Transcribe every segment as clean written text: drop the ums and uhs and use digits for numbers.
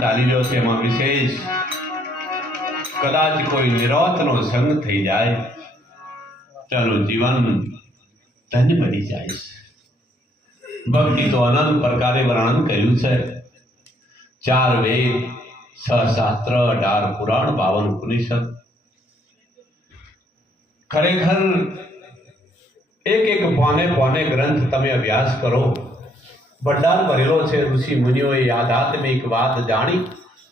ચાલી રહ્યો છે એમાં વિશેષ કદાચ કોઈ નિરોધનો સંગ થઈ જાય તેનું જીવન ધન્ય બની જાય છે. ભક્તિ તો અનંત પ્રકારે વર્ણન કર્યું છે. 4 વેદ, 6 શાસ્ત્ર, 18 પુરાણ, 52 ઉપનિષદ. ખરેખર એક પોને ગ્રંથ તમે અભ્યાસ કરો. ભંડાર ભરેલો છે. ઋષિ મુનિઓએ આધ્યાત્મિક વાત જાણી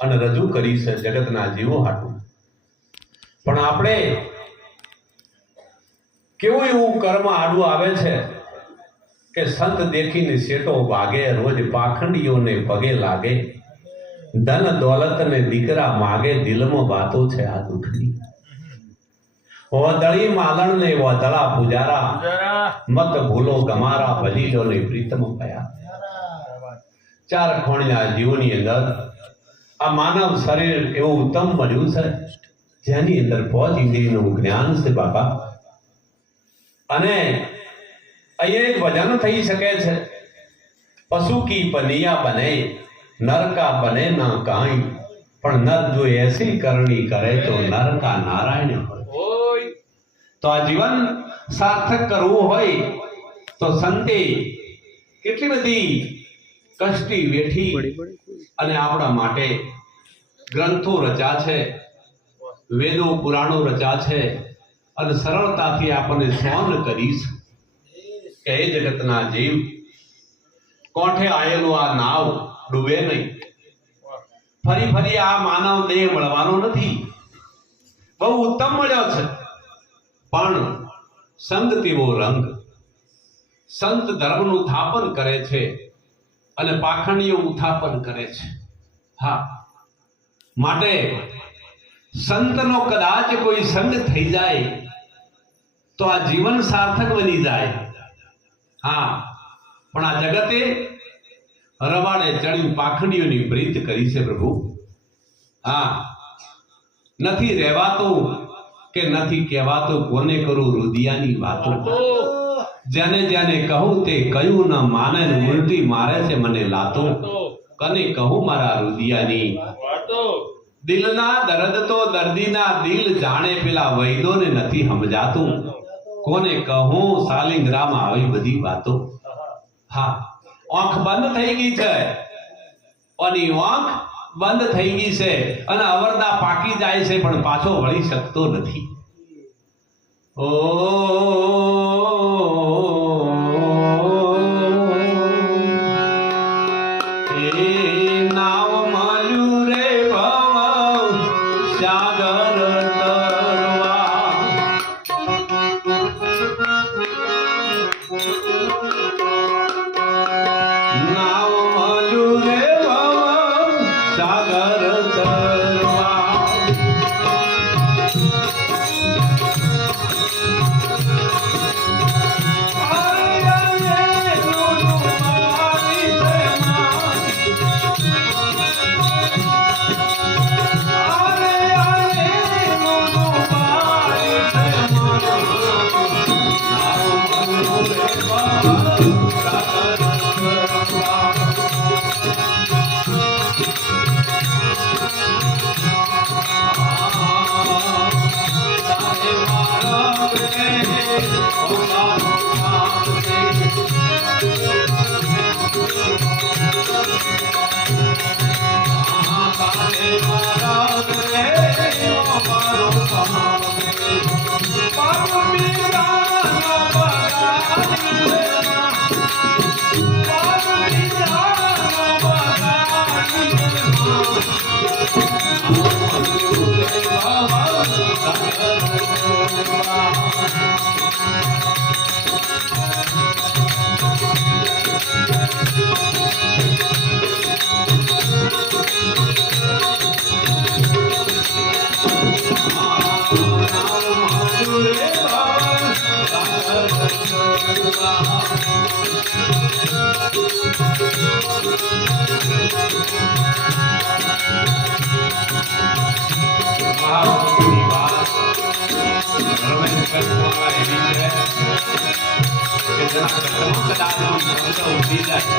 અને રજૂ કરી છે જગતના જીવો હાટું. પણ આપણે કેવું એવું કર્મ આડું આવે છે કે સંત દેખીને શેટો વાગે, રોજ પાખંડીઓને પગે લાગે, ધન દોલત ને દીકરા માગે, દિલમાં વાતો છે આ દુઃખની. વદળી માલણ ને વદળા પૂજારા, મત ભૂલો ગમારા, ભજીલો ને પ્રીતમ પયા. 4 ખોણના જીવોની અંદર આ માનવ શરીર એવું ઉત્તમ મળ્યું છે જેની અંદર 5 ઇન્દ્રિયનું જ્ઞાન છે બાપા. અને અહીંયા એક ભજન થઈ શકે છે. પશુ કી પનિયા બને, નર કા બને ના કાંઈ, પણ નર જો એસી કરણી કરે તો નર કા નારાયણ હોય. તો આ જીવન સાર્થક કરવું હોય તો સંતે કેટલી બધી કષ્ટી વેઠી અને આપણા માટે ગ્રંથો રચ્યા છે, વેદો પુરાણો રચ્યા છે અને સરળતાથી આપણને સોન કરીશ કે એ જગતના જીવ કોઠે આયેલું આ નાવ ડૂબે નહીં. ફરી આ માનવ દેહ મળવાનો નથી. બહુ ઉત્તમ મળ્યો છે પણ સંત તેવો રંગ. સંત ધર્મનું થાપન કરે છે અને પાખંડીઓ ઉત્થાપન કરે છે. હા, માટે સંતનો કદાચ કોઈ સંગ થઈ જાય તો આ જીવન સાર્થક બની જાય. હા, પણ આ જગતે રવાડે ચડી પાખંડીઓની પ્રીત કરી છે પ્રભુ. હા, નથી રહેવાતું કે નથી કહેવાતો, કોને કરું રુદિયાની વાતો. જેને કહું તે કયું ન માને, ઉલટી મારે છે મને લાતો. કને કહું મારા રુદિયાની વાતો. દિલના દર્દ તો દર્દીના દિલ જાણે, પેલા વૈદોને નથી સમજાતું. કોને કહું સાલિંગરામાં આવી બધી વાતો. હા, આંખ બંધ થઈ ગઈ છે. અને આંખ બંધ થઈ ગઈ છે અને અવરદા પાકી જાય છે પણ પાછો વળી શકતો નથી. ઓ નાવ મળ્યું રે ભવ સાગર તરવા. નાવ મળ્યું રે ભવ સાગર તરવા. કદાચ ઉઠી જાય.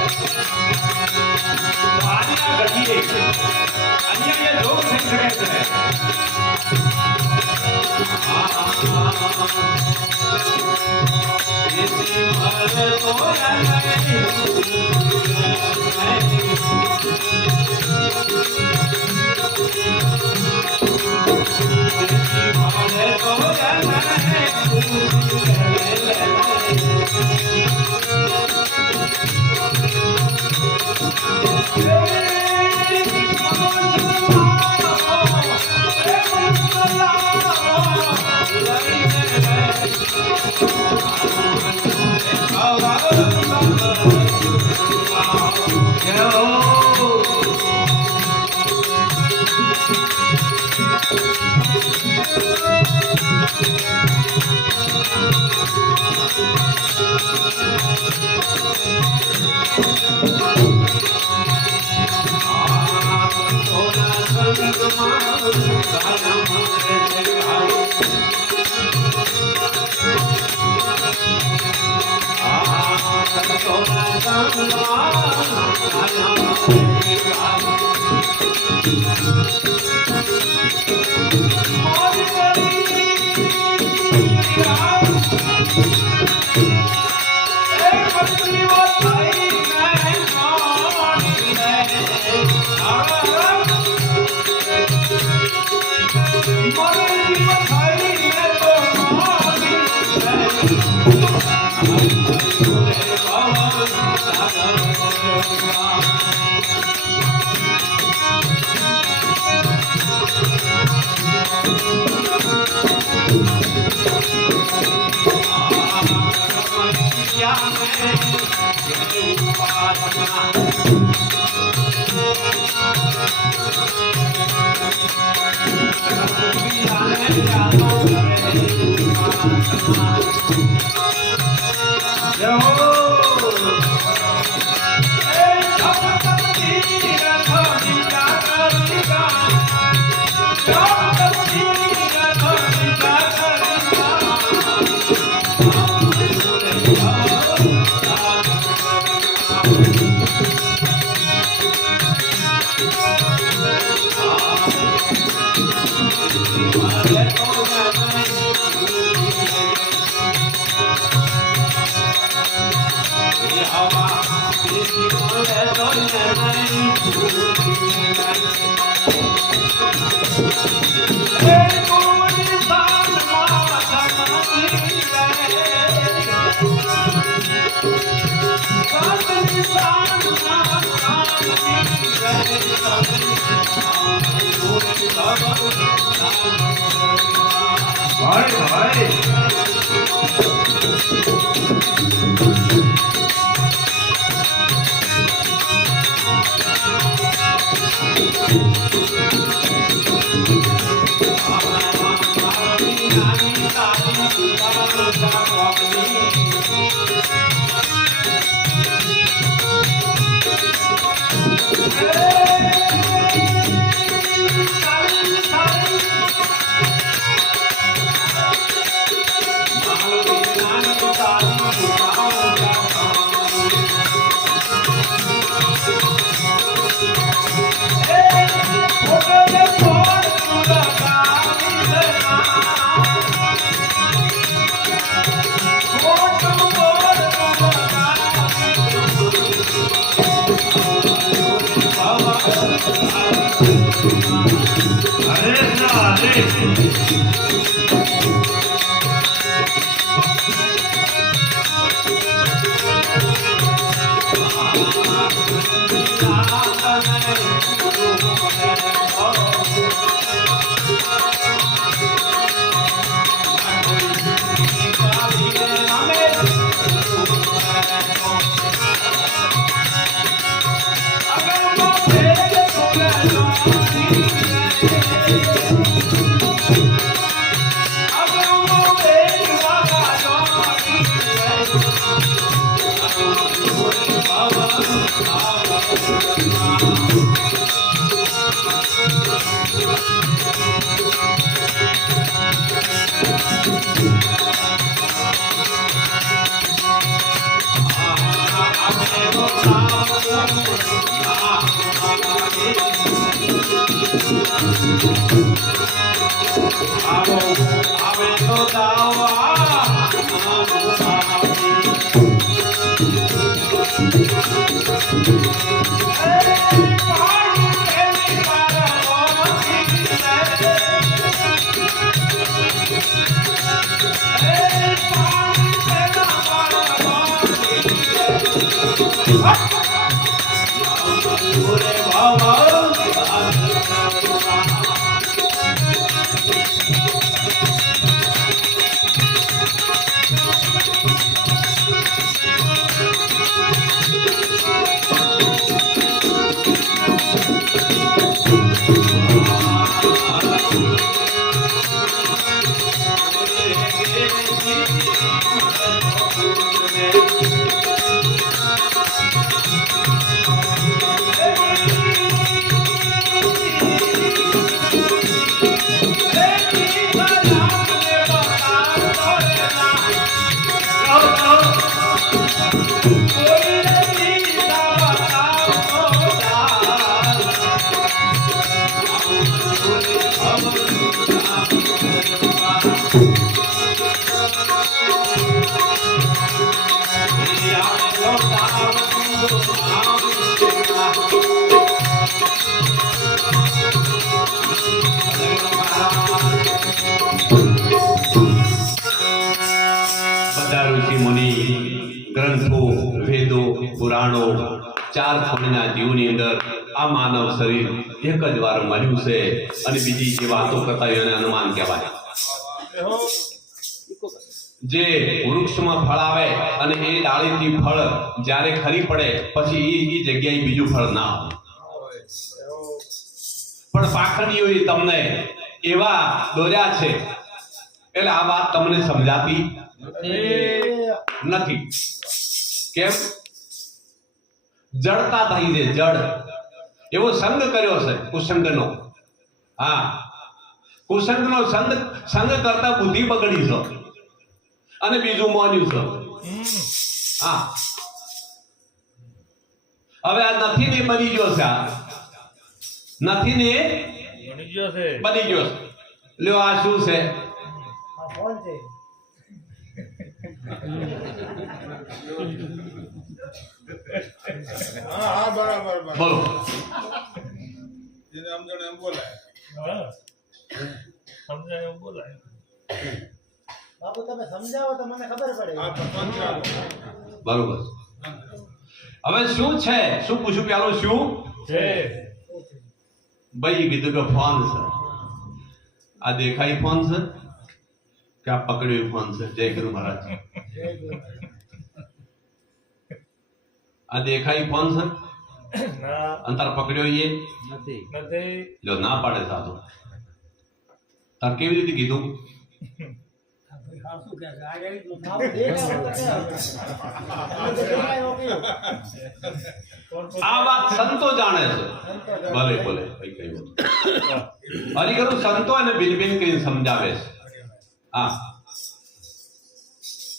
આવો આવે તો ચાર ખૂણના જીવની અંદર આ માનવ શરીર એક જ વાર મળ્યું છે અને બીજી જે વાતો કરતા હોય એને અનુમાન કહેવાય. જે વૃક્ષમાં ફળ આવે અને એ ડાળીથી ફળ જ્યારે ખરી પડે પછી એ જગ્યાએ બીજું ફળ ના આવે. પણ પાખંડીઓએ તમને એવા દોર્યા છે એટલે આ વાત તમને સમજાતી નથી. કેમ? જડતા થઈ છે. જડ એવો સંગ કર્યો છે કુસંગનો. હા, કુસંગનો સંગ કરતા બુદ્ધિ બગડી છે અને બીજું મોન્યું છે. હા, હવે આ નથી ને બની ગયો છે. આ નથી ને બની ગયો છે. લ્યો આ શું છે? બોલો. બાપુ તમે સમજાવો તો મને ખબર પડે. બરોબર. હવે શું છે? શું પૂછ્યું? પેલું શું છે? ભાઈ કીધું કે ફોન છે. આ દેખાય ફોન છે કે આ પકડ્યો ફોન છે? જય ગુરુ મહારાજ. આ દેખાય ફોન છે અંતર પકડ્યો એ નથી. જો ના પાડે સાધુ તાર કેવી રીતે કીધું? આ વાત સંતો જાણે છે. ભલે ભલે કઈ કહ્યું હરિગુરુ સંતો અને બિન કઈ સમજાવે છે. હા,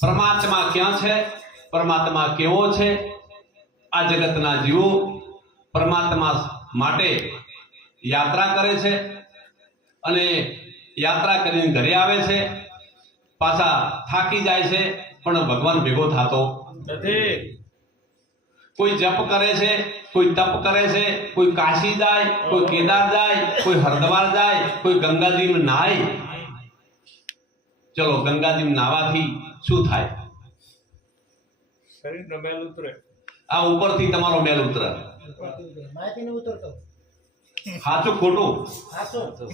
પરમાત્મા ક્યાં છે? પરમાત્મા કેવો છે? આ જગતના જીવો પરમાત્મા માટે યાત્રા કરે છે અને યાત્રા કરીને ઘરે આવે છે, પાછા થાકી જાય છે પણ ભગવાન ભેગો થતો નથી. કોઈ જપ કરે છે, કોઈ તપ કરે છે, કોઈ કાશી જાય, કોઈ કેદાર જાય, કોઈ હરદ્વાર જાય, કોઈ ગંગાજીમાં નાય. ચલો, ગંગાજીમાં નાવાથી શું થાય? શરીરનો મેલ ઉતરે. આ ઉપરથી તમારો મેલ ઉતરે. માહિતી ને ઉતરતો. સાચું ખોટું?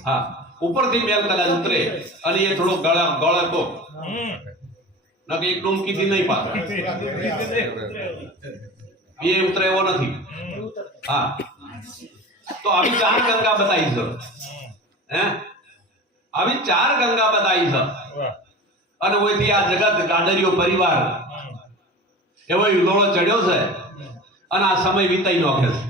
હા, ઉપરથી મેલ કદાચ ઉતરે અને એ થોડો ગળે તો નકે એક ડુમકીથી નહીં પાછો એ ઉતરે એવો નથી. હા, તો આવી ચાર ગંગા બતાવી છે. હે, આવી ચાર ગંગા બતાવી છે અને ઓયથી આ જગત ગાડરીઓ પરિવાર એવો યુલોળો ચડ્યો છે અને આ સમય વિતાઈ નાખે છે.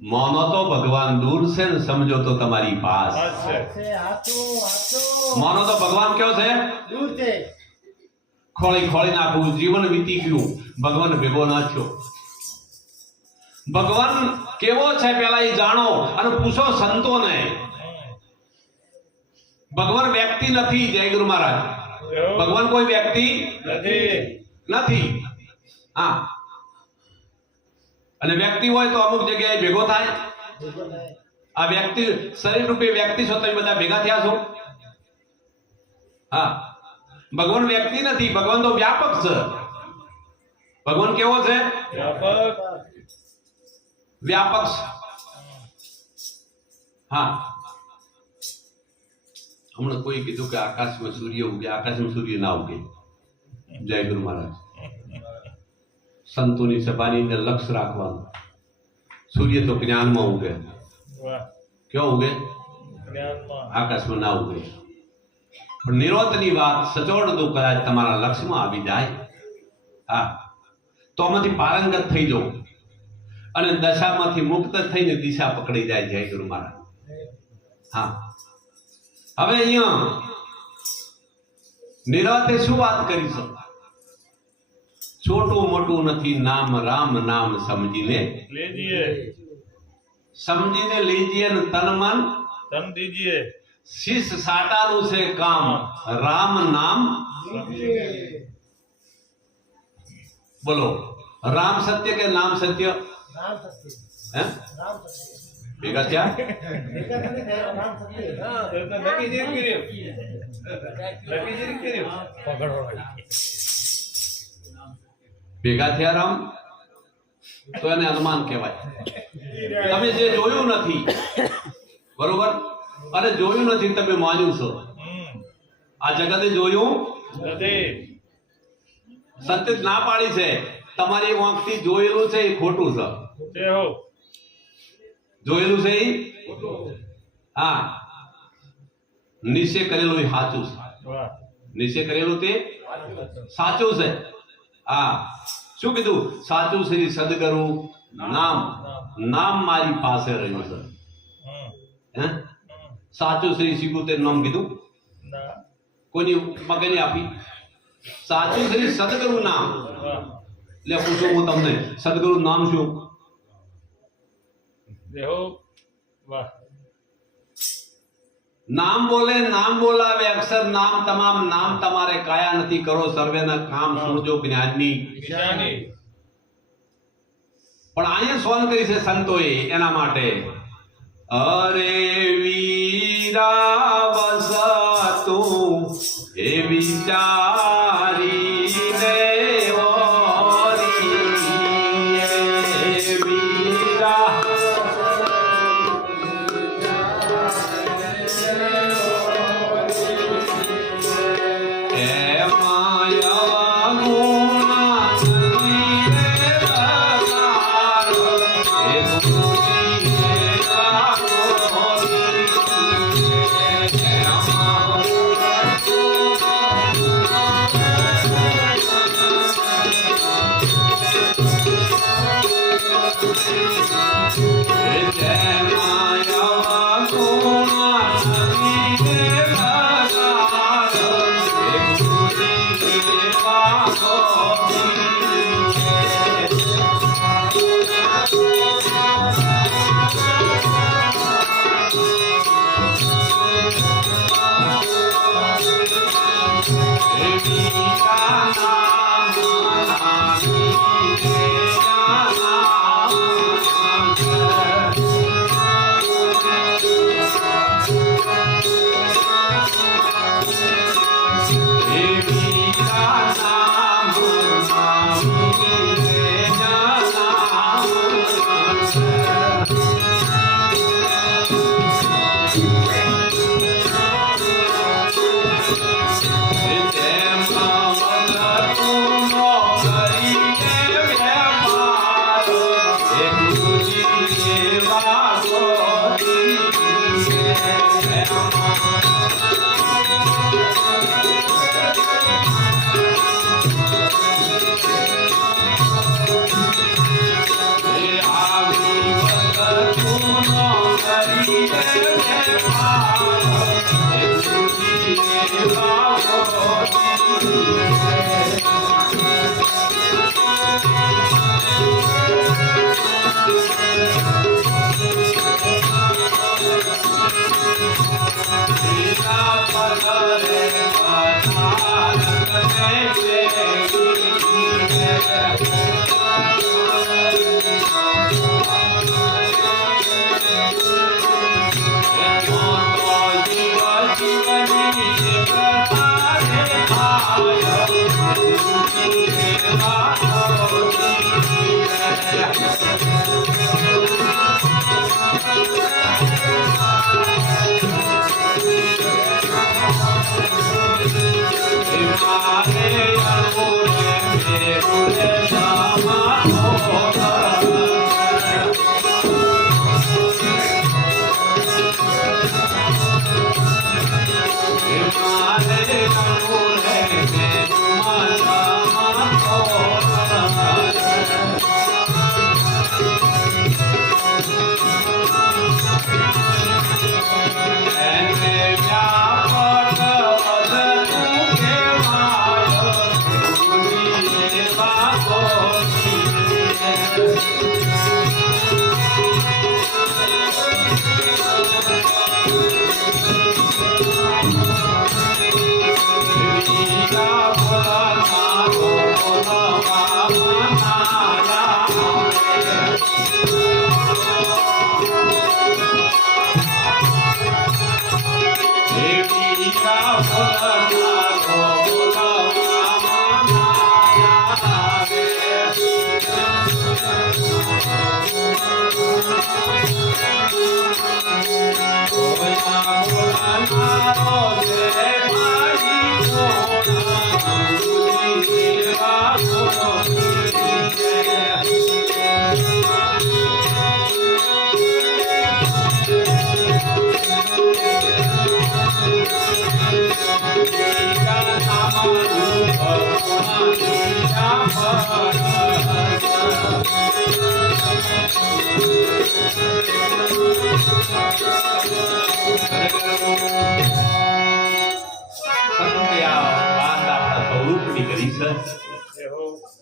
મોનો તો ભગવાન દૂર છે ને સમજો તો તમારી પાસ. મોનો તો ભગવાન કયો છે? દૂર છે. ખોળી ખોળી નાખવું, જીવન વીતી ગયું, ભગવાન ભેગો ના થયો. ભગવાન કેવો છે પેલા એ જાણો અને પૂછો સંતોને. ભગવાન વ્યક્તિ નથી. જય ગુરુ મહારાજ. ભગવાન કોઈ વ્યક્તિ નથી. હા, અને વ્યક્તિ હોય તો અમુક જગ્યાએ ભેગો થાય. આ વ્યક્તિ શરીર રૂપે વ્યક્તિ છો, તમે બધા ભેગા થયા છો. હા, ભગવાન વ્યક્તિ નથી. ભગવાન તો વ્યાપક છે. ભગવાન કેવો છે? વ્યાપક. હા, હમણાં કોઈ કીધું કે આકાશમાં સૂર્ય ઉગે. આકાશમાં સૂર્ય ના ઉગે. જય ગુરુ મહારાજ. સંતોની સભાની અંદર લક્ષ્ય રાખવાનું. સૂર્ય તો જ્ઞાનમાં ઉગે. ક્યાં ઉગે? આકાશમાં ના ઉગે. પણ નિરોધની વાત સચોટ તો કદાચ તમારા લક્ષ્યમાં આવી જાય, હા, તો આમાંથી પારંગત થઈ જાઓ અને દશામાંથી મુક્ત થઈને દિશા પકડી જાય. જય ગુરુ મહારાજ. હા, હવે અહીંયા નિરાતે શું વાત કરી છે? છોટું મોટું નથી. નામ રામ નામ સમજીને લેજીએ, સમજીને લેજીએ ને તન મન તન દીજીએ. શીશ સાટાનું છે કામ, રામ નામ. બોલો, રામ સત્ય કે નામ સત્ય? રામ સત્ય. હે, રામ સત્ય. ભેગા થયા? ભેગા થઈને થયા રામ સત્ય. હા, તો નક્કી જ કર્યું. નક્કી જ કર્યું. પકડો. ભેગા થયા રામ. તો એને અનુમાન કહેવાય. તમે જે જોયું નથી બરોબર અને જોયું નથી તમે માન્યું છો. આ જગતે જોયું નથી. સત્ય ના પાડી છે તમારી આંખથી જોયેલું છે એ ખોટું છે. તે હો. જોયેલું છે એ હા નિશ્ચય કરેલું એ સાચું છે. વાહ. નિશ્ચય કરેલું તે સાચું છે. હા શું કીધું? સાચું શ્રી સદગુરુ નામ નામ મારી પાસે રહ્યું છે. હે સાચું શ્રી શીખું તે નામ કીધું ના. કોઈની મગજને આપી. સાચું શ્રી સદગુરુ નામ. વાહ. એટલે પૂછું હું તમને સદગુરુ નામ શું? તે હો. વાહ. નામ બોલે નામ બોલાવે અક્ષર નામ તમામ નામ તમારે કાયા નથી કરો સર્વેના કામ સુણજો જ્ઞાનની. જ્ઞાની. પણ અહીંયા સોન કરી છે સંતોએ એના માટે અરે વીરા વસતું એ વિચારી ને ઓરી એ વીરા એ માયા ગુણા નથી રે લગાડો એ ગુણી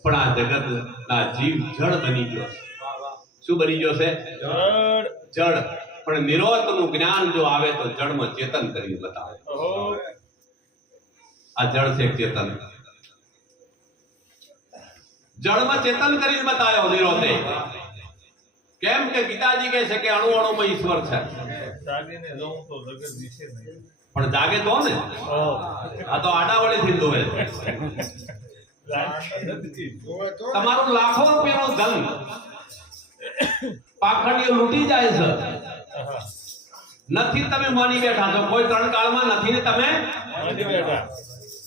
પણ આ જગત ના જીવ જળ બની ગયો છે. શું બની ગયો છે? જળ. પણ નિરોધનું જ્ઞાન જો આવે તો જળમાં ચેતન કરી બતાવે. આ જળ છે ચેતન. જળમાં ચેતન કરી બતાવ્યો નિરોધે. કેમ કે ગીતાજી કહે છે કે અણુ અણુમાં ઈશ્વર છે. પણ જાગે તો ને. આ તો આડાવળીથી દોવે છે. તમારું લાખો રૂપિયાનું ધન પાખંડીઓ લૂંટી જાય છે. નથી તમે માની બેઠા છો. કોઈ ત્રણ કાળમાં નથી ને તમે માની બેઠા.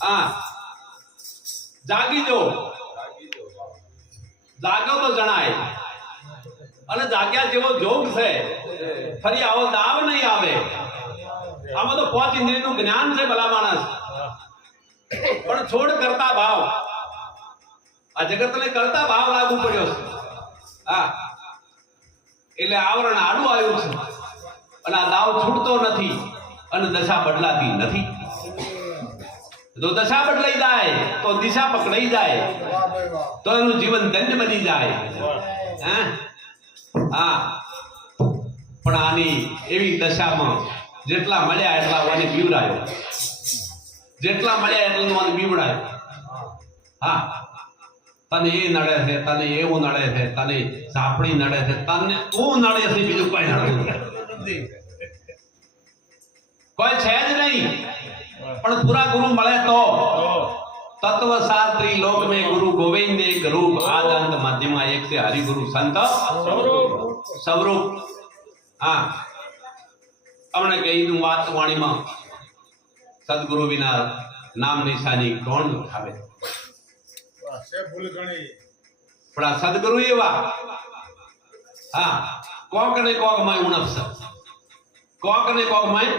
હા, જાગી જો. જાગો તો જણાય. અને જાગ્યા જેવો જોગ છે ફરી આવો દાવ નહીં આવે. આમાં તો 5 ઇન્દ્રિયનું જ્ઞાન છે ભલા માણસ. પણ છોડ કરતા ભાવ. આ જગતને કરતા ભાવ લાગુ પડ્યો છે. હા, એટલે આવરણ આડું આવ્યું છે અને આ દાવ છૂટતો નથી અને દશા બદલાતી નથી. જો દશા બદલાઈ જાય તો દિશા પકડાઈ જાય તો એનું જીવન ધન્ય બની જાય. હા, પણ આની એવી દશામાં જેટલા મળ્યા એટલા મને બીવડાયો. જેટલા મળ્યા એટલું મને બીવડાયો. હા, તને એ નડે છે, તને એવું નડે છે, તને સાપડી નડે છે, તને તું નડે છે, બીજું કોઈ નડતું નથી. કોઈ છે જ નહીં. પણ પૂરા ગુરુ મળે તો તત્વ શાસ્ત્રી લોક में गुरु गोविंद एक रूप आद अंत मध्यमा एक से हरि गुरु संत स्वरूप. હા, હમણાં કહીનું વાત વાણીમાં સદગુરુ વિના નામ નિશાની કોણ લખાવે? પણ આ સદગુરુ એવા. હા, કોક ને કોક માં ઉણપ છે. કોક ને કોક માં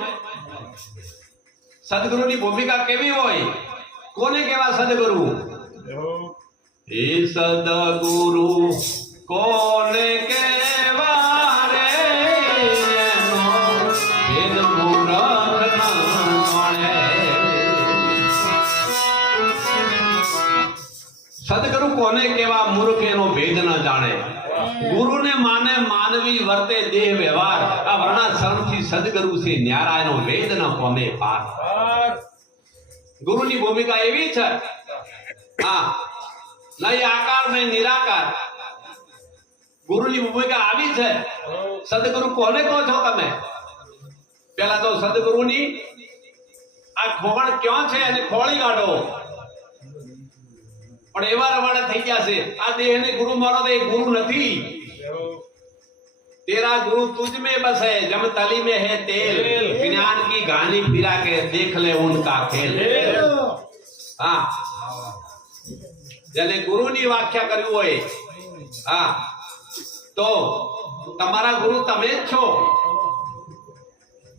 સદગુરુની ભૂમિકા કેવી હોય? કોને કેવા સદગુરુ? એ સદગુરુ કોને કેવા રે એનો ભેદ મૂરખ ન જાણે. સદગુરુ કોને કેવા? મૂર્ખ એનો ભેદ ન જાણે. ગુરુને માને માનવી વર્તે દેહ વ્યવહાર. આ વર્ણાશ્રમથી સદગુરુ છે ન્યારા એનો વેદ ન પામે પાર. ગુરુની ભૂમિકા એવી છે. હા, નહીં આકાર નહીં નિરાકાર. ગુરુની ભૂમિકા આવી છે. સદગુરુ કોને કહો છો તમે? પેલા તો સદગુરુની આ ખોવણ ક્યાં છે એને ખોળી કાઢો. પણ એવા રવાડા થઈ ગયા છે. આ દેહને ગુરુ માનો તો એ ગુરુ નથી. तेरा गुरु तुझ में बस है जब तली में है तेल ज्ञान की गानी फिरा के देख ले उनका खेल. हाँ, જેને ગુરુની વ્યાખ્યા કરવી હોય હા તો તમારા ગુરુ તમે જ છો.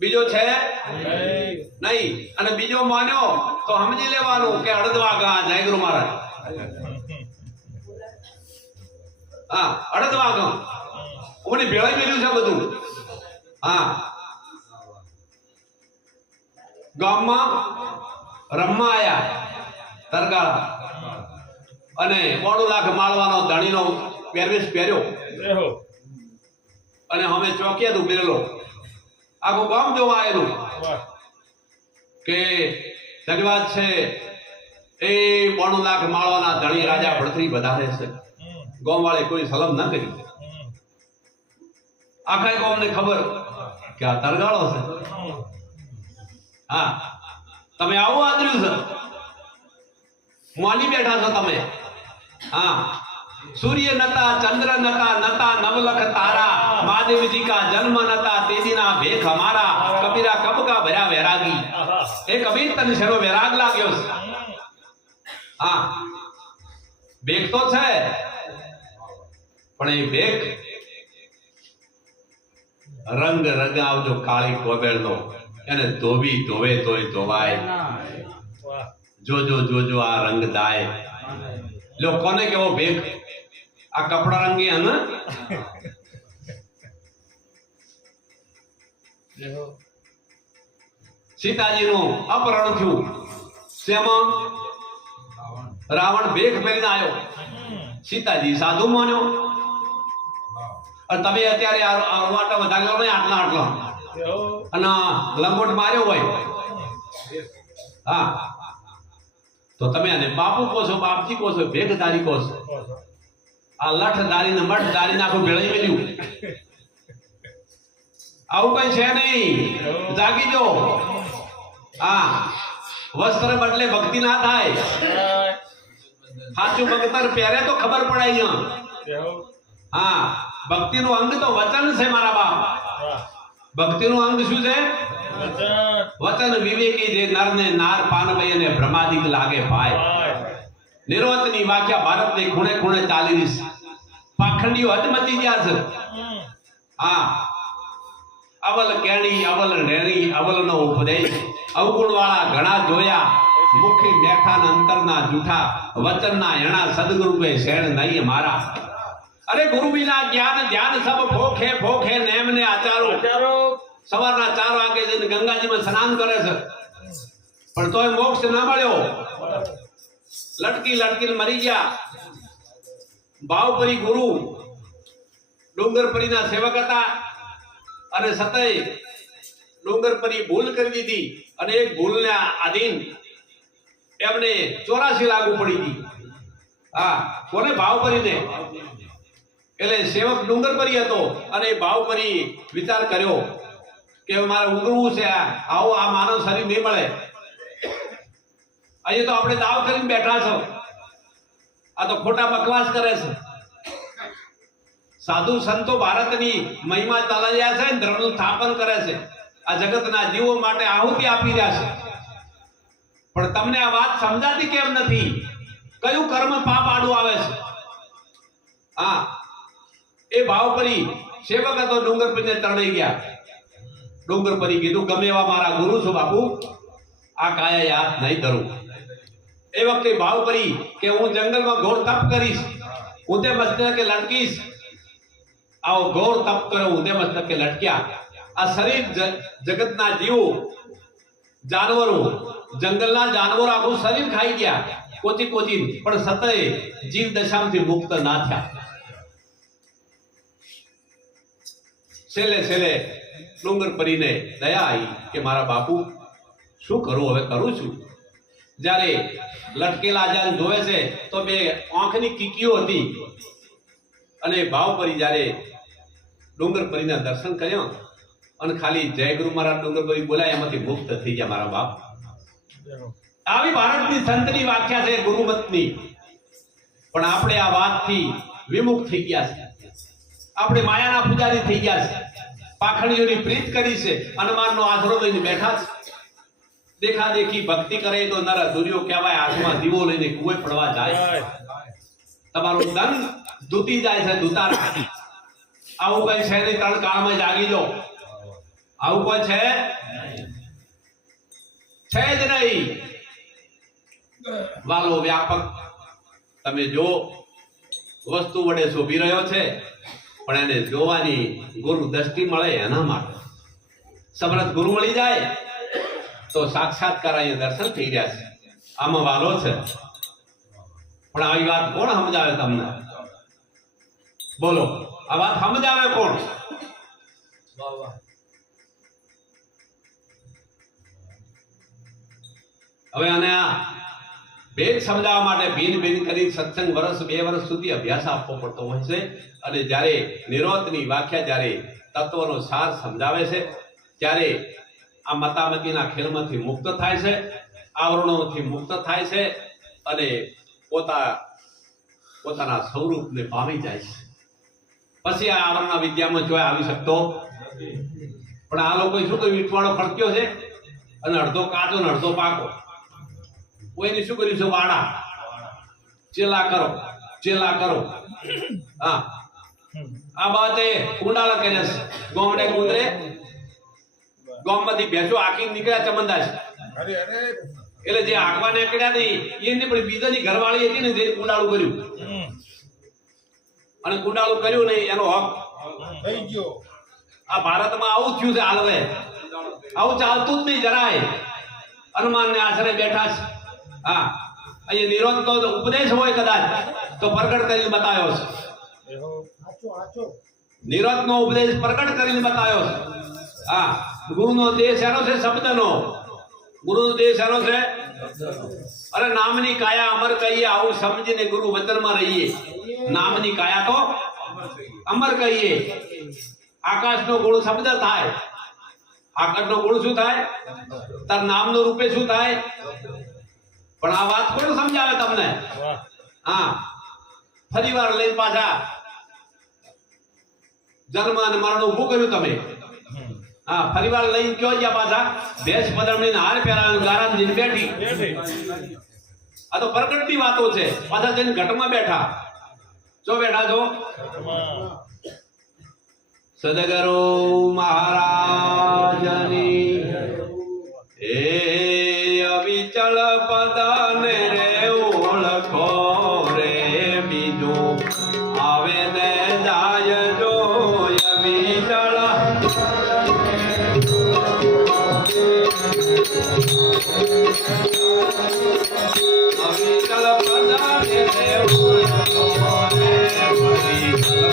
બીજો છે નહીં. અને બીજો માન્યો તો સમજી લેવાનું કે અડધવાગા જય ગુરુ મહારાજ. હા, અડધવાગા ઓને ભેળાઈ મેલ્યું છે બધું. હા, ગામમાં રમવા આયા તરગાળા અને 9 લાખ માળવાનો ધણીનો પહેરવેશ પહેર્યો અને અમે ચોકિયાત ઉભેલો. આખું ગામ જોવા આવેલું કે ધન્યવાદ છે એ 9 લાખ માળવાના ધણી રાજા ભડથરી વધારે છે. ગામ વાળે કોઈ સલામ ના કરી. આખા ગામને ખબર કે આ તરગાળો છે. હા, તમે આવું આદર્યું છે. માની બેઠા છો તમે. હા, सूर्य नता चंद्र नता नता नवलख तारा महादेव जी का जन्म नता तेदीना भेख हमारा कबीरा कब का भरा वैरागी. ए कबीर तने शरो वैराग लाग्यो. हाँ, भेख तो छे પણ એ ભેખ રંગ રંગાવજો કાળી કોબેલનો, એને ધોબી ધોવે તોય ધોવાય. વાહ જોજો જોજો આ રંગ દાય. લો કોને કેવો ભેખ આ કપડા રંગી હે ને? દેહો સીતાજીનું અપહરણ થયું. શેમાં? રાવણ ભેખ પહેરીને આવ્યો. સીતાજી સાધુ માન્યો. અને તમે અત્યારે આટલા વધારેલો નહીં, આટલા આટલા દેહો અને લંગોટ માર્યો હોય, હા, તો તમે આને બાપુ કહો છો, બાપજી કહો છો, ભેખધારી કહો છો. આ લઠધારી ને મઠધારી ને આખું ભેળાઈ મેલ્યું. આવું કઈ છે નહીં. જાગી જો. હા, વસ્ત્ર બદલે ભક્તિ ના થાય. સાચું ભક્તર પહેરે તો ખબર પડે અહીંયા. દેહો હા, ભક્તિનું અંગ તો વચન છે મારા બાપ. વાહ ભક્તિનું અંગ શું છે? વચન વચન વિવેકી જે નરને નાર પાનવય અને ભ્રમાદિક લાગે ભાઈ. ભાઈ નિરોધની વાક્યા ભારતની ખૂણે ખૂણે ચાલી રહી છે. પાખંડીઓ હદ મચી ગયા છે. હા, અવલ કેણી અવલ નેણી અવલનો ઉપદેશ અવગુણ વાળા ઘણા જોયા. મુખી બેઠા અંતરના જૂઠા વચનના એણા સદગુરુએ શેણ નહીં મારા. અરે ગુરુ વિના જ્ઞાન ધ્યાન સબ ફોખે ફોખે નેમને આચારો. વિચારો સવારના 4 વાગે જઈને ગંગાજીમાં સ્નાન કરે છે, પણ તોય મોક્ષ ના મળ્યો. લટકી લટકીને મરી ગયા. ભાવપરી ગુરુ ડુંગરપરીના સેવક હતા અને સતય ડુંગરપરી ભૂલ કરી દીધી અને એક ભૂલને આધીન એમને 84 લાગુ પડી હતી. હા, કોને? ભાવપરીને. એટલે સેવક ડુંગરપરી હતો અને એ ભાવપરી વિચાર કર્યો કે મારે ઉગરવું છે, આવો આ માનવ શરીર નહીં મળે. અહીં તો આપણે દાવ કરીને બેઠા છો, આ તો ખોટા બકવાસ કરે છે. સાધુ સંતો ભારતની મહિમા ચાલી રહ્યા છે, ધર્મનું સ્થાપન કરે છે, આ જગતના જીવો માટે આહુતિ આપી રહ્યા છે. પણ તમને આ વાત સમજાતી કેમ નથી? કયું કર્મ પાપ આડું આવે છે? હા, એ ભાવપરી સેવક હતો, ડુંગરપરીને તરણાઈ ગયા. ડુંગરપરી કીધું ગમે એવા મારા ગુરુ છો બાપુ, આ કાયા યાદ નહીં ધરું. એ વખતે ભાવપરી કે હું જંગલમાં ઘોર તપ કરીશ, ઊંધે મસ્તકે લટકીશ. આવો ઘોર તપ કર્યો, ઊંધે મસ્તકે લટક્યા. આ શરીર જગતના જીવો જાનવરો, જંગલના જાનવરો આખું શરીર ખાઈ ગયા કોચી કોચી, પણ સતય જીવ દશામાંથી મુક્ત ના થયા. છેલ્લે છેલ્લે ડુંગરપરીને દયા આવી કે મારા બાપુ શું કરું, હવે કરું છું. જ્યારે લટકેલા જાન જોવે છે તો 2 આંખની કીકીઓ હતી અને ભાવપરી જ્યારે ડુંગરપરીના દર્શન કર્યા અને ખાલી જય ગુરુ મહારાજ ડુંગરપરી બોલાય એમાંથી મુક્ત થઈ ગયા મારા બાપ. આવી ભારતની સંતની વ્યાખ્યા છે ગુરુમતની. પણ આપણે આ વાતથી વિમુખ થઈ ગયા છે. આપણે માયાના પૂજારી થઈ ગયા છે. પાખંડીઓની પ્રીત કરી છે, હનુમાનનો આશરો લઈને બેઠા છે. દેખા દેખી ભક્તિ કરે તો નર અધૂર્યો કહેવાય. હાથમાં દીવો લઈને કુએ પડવા જાય. તમારું ધન દૂતી જાય છે, દૂતારા. આવું કઈ છે નહીં. 3 કાળમાં જાગી લો. આવું કોઈ છે જ નહીં. વાલો વ્યાપક તમે જો વસ્તુ વડે શોભી રહ્યો છે, પણ એને જોવાની ગુરુ દ્રષ્ટિ મળે એના માટે. સમર્થ ગુરુ મળી જાય તો સાક્ષાત્કાર અહીંયા દર્શન થઈ રહ્યા છે. આમાં વાલો છે. પણ આવી વાત કોણ સમજાવે તમને? બોલો, આ વાત સમજાવે કોણ? હવે આને આ ભેદ સમજાવવા માટે ભીન ભીન કરી સત્સંગ વર્ષ 2 વર્ષ સુધી અભ્યાસ આપવો પડતો હોય છે. અને જ્યારે નિરોધની વ્યાખ્યા, જ્યારે તત્વનો સાર સમજાવે છે, ત્યારે આ મતામતીના ખેલમાંથી મુક્ત થાય છે, આવરણોથી મુક્ત થાય છે અને પોતાના સ્વરૂપને પામી જાય છે. પછી આ આવરણના વિદ્યામાં જોઈ આવી શકતો. પણ આ લોકો શું કર્યું? ઈટવાળો ખડક્યો છે અને અડધો કાચો ને અડધો પાકો. કોઈને શું કર્યું છે? વાડા. ચેલા કરો, ચેલા કરો. હા, આ બાબતે કુંડાલા કરે છે ગોમડે કુંદરે ગોમમાંથી ભેંસો આખી નીકળ્યા ચમંદા છે અરે અરે એટલે જે આંકવા નીકળ્યા નહીં એને પણ બીજાની ઘરવાળી હતી ને જે કુંડાળું કર્યું અને કુંડાળું કર્યું ને એનો હક થઈ ગયો આ ભારતમાં આવું થયું છે હાલ હવે આવું ચાલતું જ નહીં જરાય હનુમાન ને આશરે બેઠા છે હા અહીંયા નિરોધ તો ઉપદેશ હોય કદાચ તો પ્રગટ કરીને બતાવ્યો છે આચો આચો નિરોધ નો ઉપદેશ પ્રગટ કરીને બતાવ્યો છે હા ગુરુનો દેશ એનો છે શબ્દનો ગુરુનો દેશ એનો છે અરે નામની કાયા અમર કહીએ આવું સમજીને ગુરુ વચનમાં રહીએ નામની કાયા તો અમર કહીએ આકાશનો ગુણ શબ્દ થાય આકાશનો ગુણ શું થાય તાર નામનો રૂપે શું થાય પણ આ વાત કોણ સમજાવે તમને હા ફરી વાર લઈને પાછા જન્મ અને મરણ ઉભું કર્યું તમે હા ફરી વાર લઈને કયો ગયા પાછા ભેંસ પદરણી હાર પહેરાવી ગારામ જઈને બેઠી આ તો પ્રગટની વાતો છે પાછા જઈને ઘટમાં બેઠા જો બેઠા છો સદગુરુ મહારાજની એ અવિચળ પદને રે ઓળખો રે બીજું આવે ને જાય જો અવિચળ અવિચળ પદને રે ઓળખો રે અવિચળ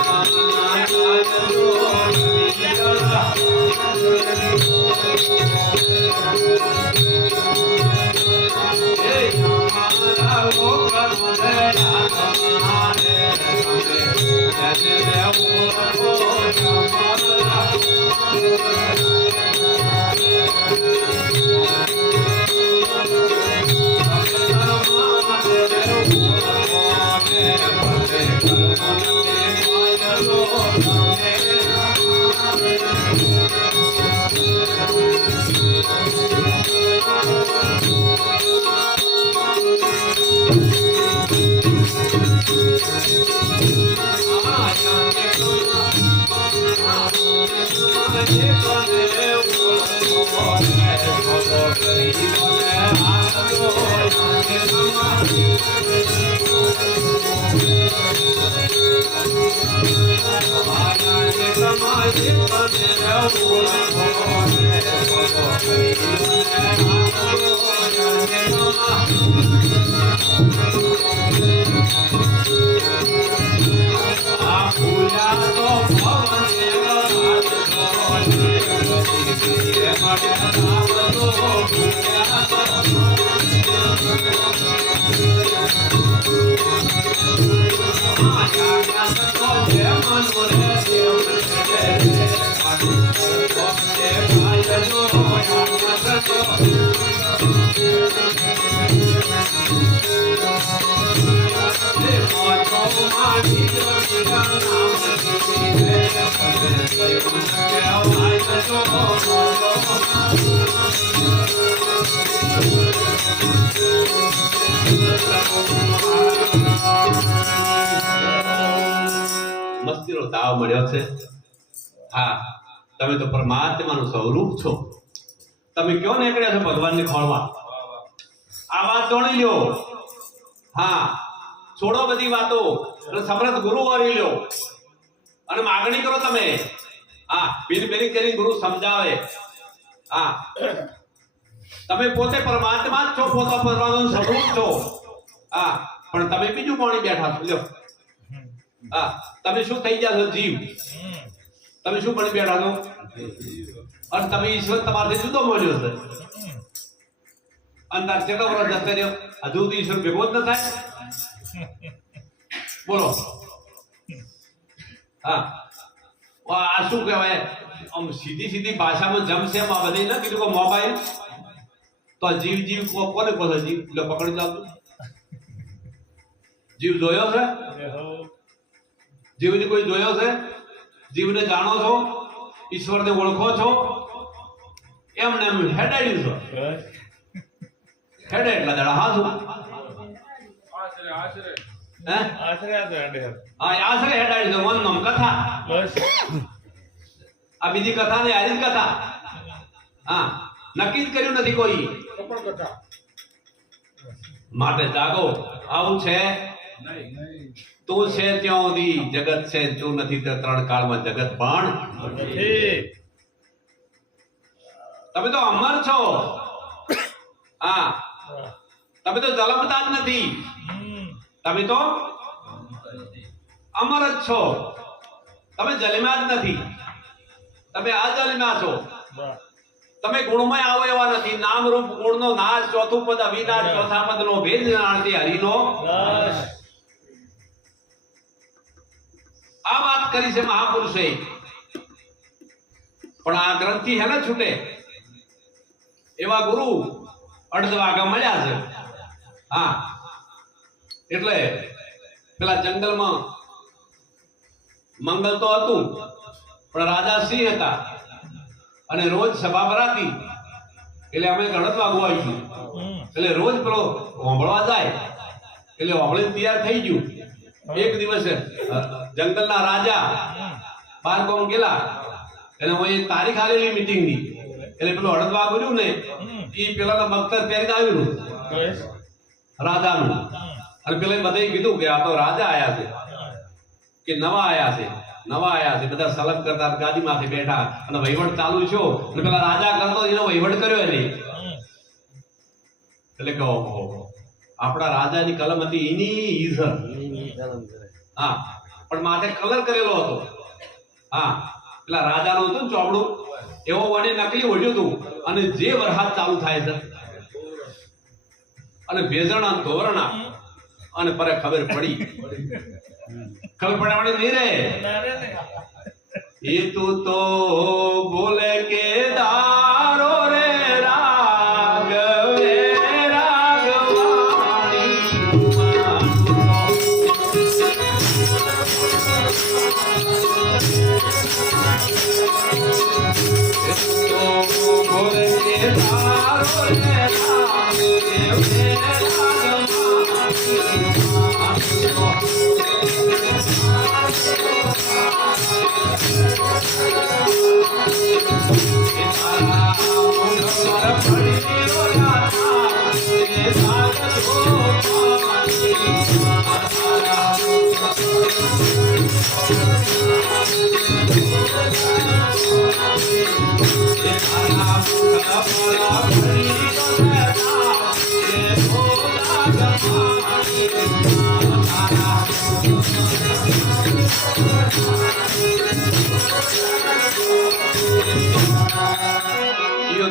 મસ્તીનો તાવ મળ્યો છે હા તમે તો પરમાત્માનું સ્વરૂપ છો તમે ક્યાં નીકળ્યા છો ભગવાનને ખોળવા આ વાત જોડી લ્યો હા છોડો બધી વાતો અને સમર્થ ગુરુ વાળી લ્યો અને માગણી કરો તમે હા બિન બેરી કરી ગુરુ સમજાવે હા તમે પોતે પરમાત્મા જ છો પોતા પરમાત્માનું સ્વરૂપ છો હા પણ તમે બીજું પાણી બેઠા છો લ્યો હા તમે શું થઈ ગયા છો જીવ તમે શું બની બેઠા છો અને તમે ઈશ્વર તમારાથી જુદો મળ્યો છે અંતર કેટલો વર્ષ જતો રહ્યો હજુ તો ઈશ્વર ભેગો જ ન થાય બોલો હા આ શું કહેવાય આમ સીધી સીધી ભાષામાં જમશે આ બધી ના કીધું કે મોબાઈલ તો જીવ જીવ કોને કહો જીવ એટલે પકડી જાવ જીવ જોયો છે જીવને કોઈ જોયો છે જીવને જાણો છો ઈશ્વરને ઓળખો છો એમને એમ હેડાડ્યું છો હેડે એટલા દાડા હા શું આશરે આશરે હે આશરે આ તો હેડે. હા આશરે હેડાડી દો મન નમ કથા બસ આ બીજી કથા ને આરી જ કથા હા નક્કી જ કર્યું નથી કોઈ કપડ કથા માટે જાગો આવું છે તું છે ત્યાં સુધી જગત છે તું નથી તો ત્રણ કાળમાં જગત પણ નથી. તમે તો અમર છો હા તમે તો જલમતા જ નથી તમે તો અમર જ છો તમે જન્મ્યા જ નથી તમે અજન્મ્યા છો તમે ગુણમય આવો એવા નથી નામ રૂપ ગુણનો નાશ ચોથું પદ અવિનાશ ચોથા પદનો ભેદ જાણતી હરિનો બસ આ વાત કરી છે મહાપુરુષે પણ આ ગ્રંથથી હે ને છૂટે એવા ગુરુ અડધ વાગા મળ્યા છે હા એટલે પેલા જંગલમાં મંગલ તો હતું પણ રાજા સિંહ હતા અને રોજ સભા ભરાતી એટલે અમે અડધ વાગવા આવી ગયું એટલે રોજ પેલો હોંભળવા જાય એટલે હોંભળીને તૈયાર થઈ ગયું એક દિવસે જંગલના રાજા બાર ગામ ગયેલા એટલે હું એક તારીખ આલેલી મીટિંગ ની એટલે પેલું હળદવા કર્યું ને એ પેલા મગતર પહેરીને આવ્યું બસ રાજાનું અને પેલા બધાએ કીધું કે આ તો રાજા આયા છે કે નવા આયા છે બધા સલગ કરતા ગાદીમાંથી બેઠા અને વહીવટ ચાલુ છો અને પેલા રાજા કરતો એનો વહીવટ કર્યો એને એટલે કહો આપણા રાજાની કલમ હતી એની ઈઝર હા પણ માથે કલર કરેલો હતો હા પેલા રાજાનું હતું ને ચોપડું એવો વને નકલી ઓઢ્યું હતું અને જે વરસાદ ચાલુ થાય છે અને ભેજણા ધોરણા અને પરે ખબર પડી પડવાની નહીં રે એ તું તો બોલે કે દારો રે રાગવે રાગવાણી બોલે કે દારો રે રાગવે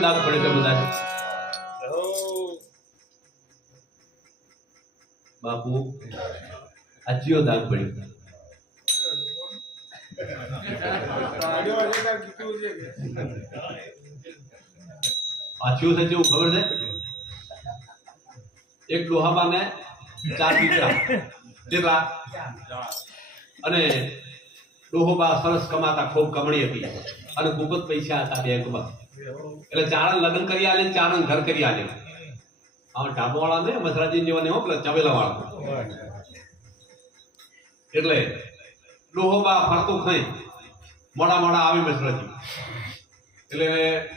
દાગ પડે કે બધા બાપુ આજીઓ દાગ પડી પાછું છે જેવું ખબર છે એક ડોહાબાને 4 દીકરા કેટલા અને ડોહોબા સરસ કમાતા ખૂબ કમણી હતી અને ખૂબ જ પૈસા હતા બેંકમાં એટલે ચારણ લગ્ન કરી આલે ચારણ ઘર કરી આલે આ ઢાબો વાળા ને મસરાજી જેવા ને હો પેલા ચવેલા વાળા એટલે ડોહોબા ફરતું ખાઈ મોડા મોડા આવે મસરાજી એટલે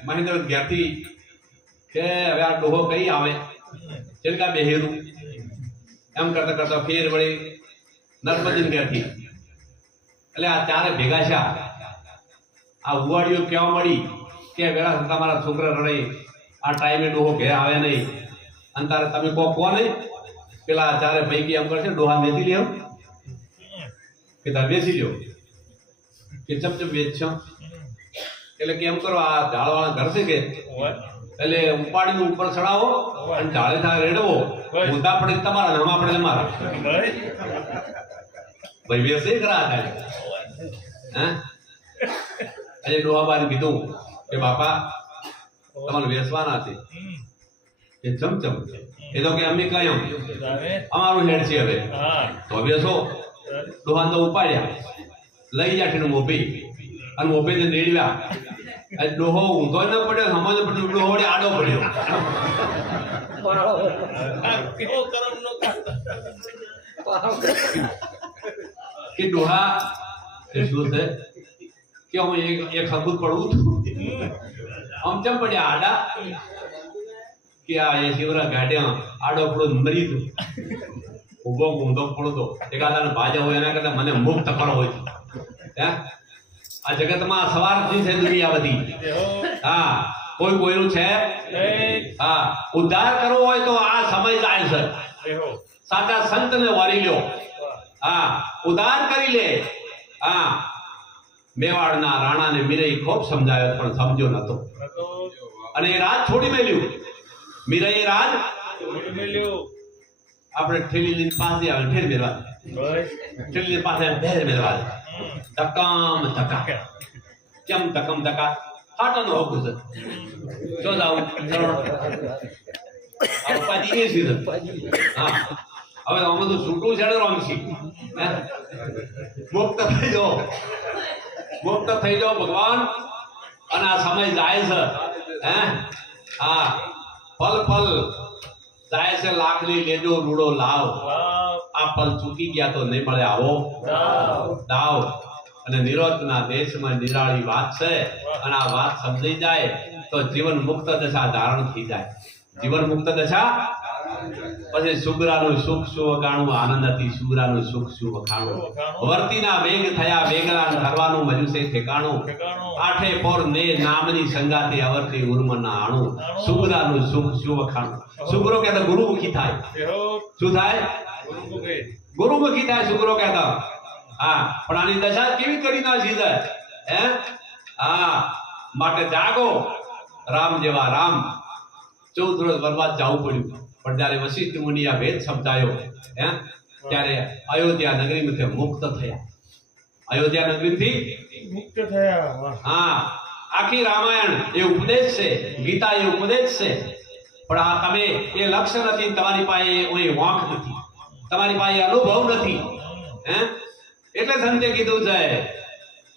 મહેન્દ્ર ઘેરથી કે હવે આ ડોહો કઈ આવે ચેલકા બેહેરું એમ કરતા કરતા ફેર વળી નર્મદીન ઘેરથી એટલે આ ચારે ભેગા છે આ ઉવાડીઓ કેવા મળી કે વેળા તમારા છોકરા રડે આ ટાઈમે ડોહો ઘેર આવે નહીં અને તારે તમે કોને પેલા ચારે પૈકી એમ કરશે ડોહા બેસી લ્યો કે તારે બેસી લ્યો કે ચમચમ બેસશો એટલે કે એમ કરો આ ઝાડવાળા ઘર છે કે એટલે ઉપાડીને ઉપર ચડાવો અને ઝાડે થાય રેડવો ઊંધા પડે તમારા નામા પડે તમારા ભાઈ બેસે ખરા હતા હે એટલે ડોહાબાને કીધું કે બાપા તમારે બેસવાના છે કે ચમચમ એ તો કે અમે કઈ અમારું હેડ છે હવે તો બેસો ડોહાને તો ઉપાડ્યા લઈ જાઠીને મોભી અને મોભીને રેડવ્યા ડોહો ઊંધો ન પડ્યો સમજ પડ્યો ડોહો આડો પડ્યો કે ડોહા એ શું છે કે હું એક હકુત પડું છું આમ ચમ પડ્યા આડા કે આ એ શિવરા ગાડ્યા આડો પડો મરી તું ઉભો ઊંધો પડતો એકાદાને ભાજા હોય એના કરતા મને મુક્ત કરો હોય હે આ જગતમાં સવારથી છે દુનિયા બધી હા કોઈ કોઈનું છે હા ઉદ્ધાર કરવો હોય તો આ સમય જાય છે સાચા સંતને વારી લ્યો હા ઉદ્ધાર કરી લે હા મેવાડના રાણાને મીરાઈ ખૂબ સમજાવ્યો પણ સમજ્યો નતો અને એ રાજ છોડી મેલ્યું મીરાઈ રાજ આપણે ઠેલી પાસે આવે ઠેર મેળવા ઠેલી પાસે ઠેર મેળવા ધક્કામ ધક્કા કેમ ધક્કમ ધક્કા હાટનો હોકું છે જો જાવ પાજી એ સીધું હા હવે અમે તો છૂટું છેડે રમશી મુક્ત થઈ જાઓ ભગવાન અને આ સમય જાય છે હે હા પલ પલ જાય છે લાખની લેજો રૂડો લાવ આ પલ ચૂકી ગયા તો નહીં મળે આવો દાવ અને નિરોધના દેશમાં નિરાળી વાત છે અને આ વાત સમજાઈ જાય તો જીવન મુક્ત દશા ધારણ થઈ જાય જીવન મુક્ત દશા પછી સુગરાનું સુખ શું વખાણું આનંદથી સુગરાનું સુખ શું વખાણું વર્તીના વેગ થયા વેગરાન કરવાનું મજુસે ઠેકાણું આઠે પોર ને નામની સંગાતે અવરતી ઉર્મના આણું સુગરાનું સુખ શું વખાણું સુગરો કહેતા ગુરુમુખી થાય શું થાય ગુરુમુખી થાય સુગરો કહેતા હા પણ આની દશા કેવી કરી નાખી છે હે હા માટે જાગો રામ જેવા રામ 14 વર્ષ વનવાસ જવું પડ્યું પણ જ્યારે વશિષ્ઠ મુનિ આ વેદ સમજાયો હે ત્યારે અયોધ્યા નગરીમાંથી મુક્ત થયા અયોધ્યા નગરીથી મુક્ત થયા હા આખી રામાયણ એ ઉપદેશ છે ગીતા એ ઉપદેશ છે પણ આ તમે એ લક્ષ્ય નથી તમારી પાસે કોઈ વાંક નથી તમારી પાસે અનુભવ નથી હે એટલે સંતે કીધું છે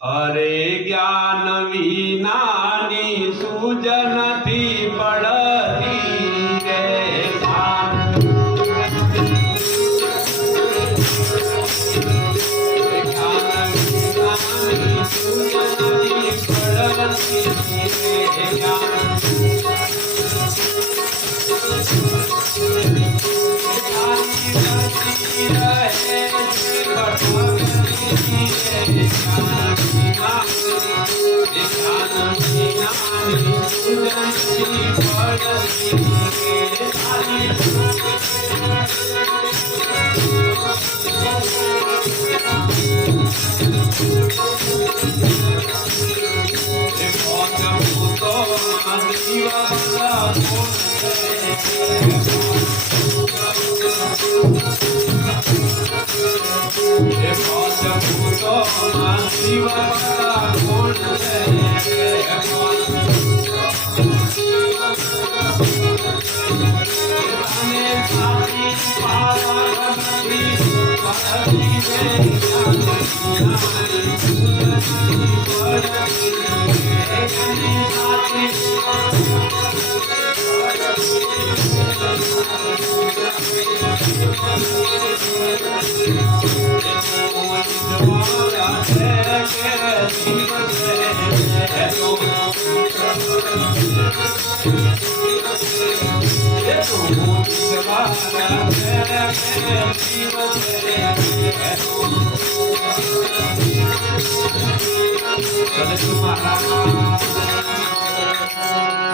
અરે જ્ઞાન વિનાની સૂજ નથી પડતી રે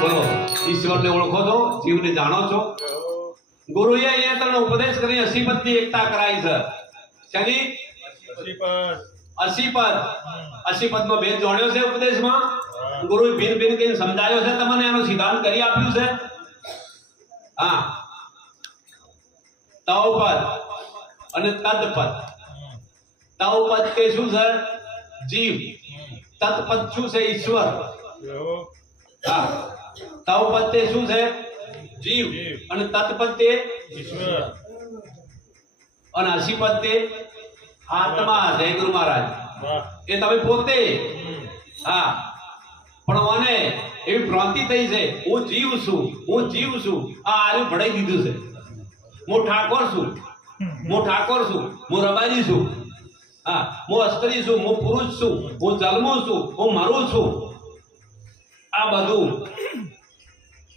બોલો ઈશ્વરને ઓળખો છો જીવને જાણો છો ગુરુએ અહીંયા તમને ઉપદેશ કરી 80 પદની એકતા કરાઈ છે શની 80 પદનો ભેદ જોડ્યો છે ઉપદેશમાં ગુરુએ ભિન્ન ભિન્ન કરીને સમજાયો છે તમને એનો સિદ્ધાંત કરી આપ્યું છે હા તવપદ અને તદપદ તવપદ કે શું છે જીવ તત્પદ શું છે ઈશ્વર હા તવપદ તે શું છે જીવ અને તત્પદ તે ઈશ્વર અને અસીપદ તે આત્મા જય ગુરુ મહારાજ એ તમે પોતે હા પણ મને એવી ભ્રાંતિ થઈ છે હું જીવ છું આ આર્યું ભણાઈ દીધું છે હું ઠાકોર છું હું ઠાકોર છું, હું રબાજી છું, હા, હું સ્ત્રી છું, હું પુરુષ છું, હું જન્મું છું, હું મરું છું. આ બધું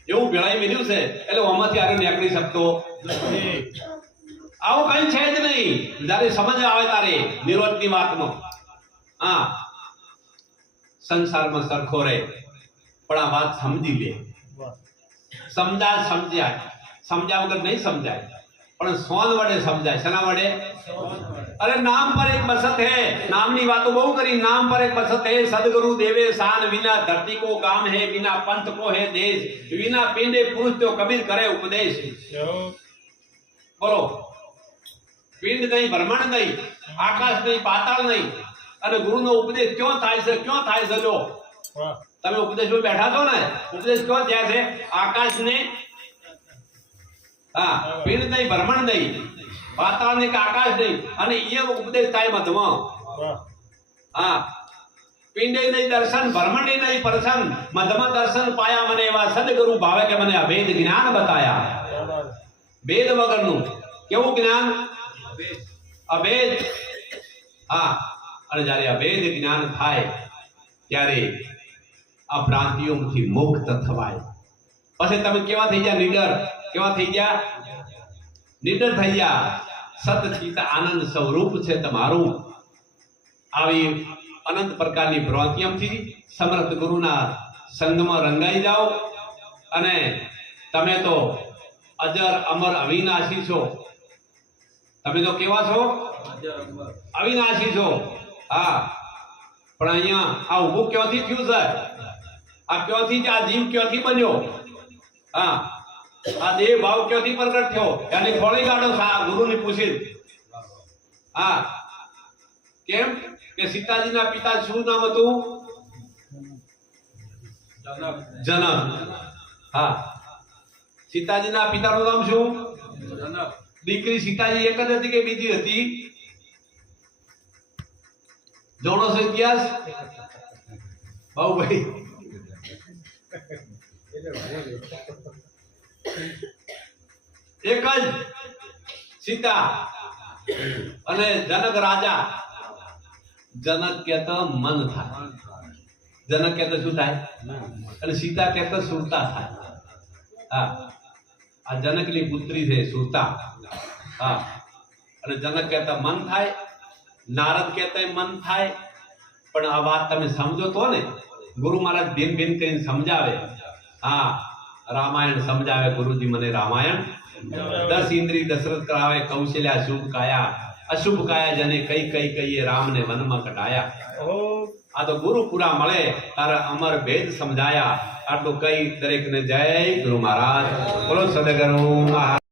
એવું ભેળાઈ મેળ્યું છે એટલે આમાંથી આરે નીકળી શકતો આવું કઈ છે જ નહીં. જયારે સમજ આવે તારે નિરોધની વાતમાં, હા, સંસારમાં સરખો રહે પણ આ વાત સમજી લે. સમજાય સમજ્યા વગર નહીં સમજાય, પણ સોન વડે સમજાય. શેના વડે? અરે નામ પર એક બસત હે, નામની વાતો બહુ કરી. નામ પર એક બસત હે, સદગુરુ દેવે શાન, વિના ધરતી કો કામ હે, વિના पंथ को है देश, विना पिंडे पुरुष तो कबीर करे उपदेश. बोलो, પિંડ નહીં, બ્રહ્માંડ નહીં, આકાશ નહીં, પાતાળ નહીં, અને ગુરુનો ઉપદેશ ક્યાં થાય છે? ક્યાં થાય છે? લો, તમે ઉપદેશમાં બેઠા છો ને, ઉપદેશ ક્યાં થયા છે? આકાશ ને, હા, પિંડ નહીં, બ્રહ્માંડ નહીં, પાતાળ નહીં કે આકાશ નહીં, અને એ ઉપદેશ થાય મધમાં. હા, પિંડે નહીં દર્શન, બ્રહ્માંડે નહીં પ્રસન્ન, મધમાં દર્શન પાયા મને એવા સદગુરુ ભાવે કે મને અભેદ જ્ઞાન બતાયા. ભેદ વગરનું કેવું જ્ઞાન? અભેદ. હા, અને જ્યારે અભેદ જ્ઞાન થાય ત્યારે આ ભ્રાંતિઓમાંથી મુક્ત થવાય. પછી તમે કેવા થઈ ગયા? નિડર. કેવા થઈ ગયા? નિડર થઈ ગયા. સતચિત આનંદ સ્વરૂપ છે તમારું. આવી અનંત પ્રકારની ભ્રાંતિઓથી સમર્થ ગુરુના સંગમાં રંગાઈ જાઓ અને તમે તો અજર અમર અવિનાશી છો. તમે તો કેવા છો? અવિનાશી છો. હા, પણ અહીંયા આ ઊભું ક્યાંથી થયું છે? આ ક્યાંથી? આ જીવ ક્યાંથી બન્યો? હા, આ દેહ ભાવ ક્યાંથી પ્રગટ થયો? એની ખોળી કાઢો ગુરુની પૂછી. હા, કેમ કે સીતાજીના પિતા શું નામ હતું? જનક. હા, સીતાજીના પિતાનું નામ શું? જનક. દીકરી સીતાજી એક જ હતી કે બીજી હતી? જોડો છો ઇતિહાસ બાબુભાઈ? એક જ સીતા અને જનક રાજા. જનક કહેતા મન થાય, જનક કહેતા શું થાય? અને સીતા કહેતા સુરતા થાય. હા, આ જનકની પુત્રી છે સુરતા. હા, અને જનક કહેતા મન થાય, નારદ કહેતા મન થાય. પણ આ વાત તમે સમજો તો ને, ગુરુ મહારાજ ભીન ભીન કરીને સમજાવે. હા, રામાયણ સમજાવે ગુરુજી મને રામાયણ. 10 ઇન્દ્રિય દશરથ કરાવે, કૌશલ્યા શુભ કાયા, અશુભ કાયા જને કઈ કઈ કહીએ રામને વનમાં કઢાયા. આ તો ગુરુ પૂરા મળે તારા અમર ભેદ સમજાયા. આટલું કઈ દરેકને જય ગુરુ મહારાજ. બોલો સદગુરુ.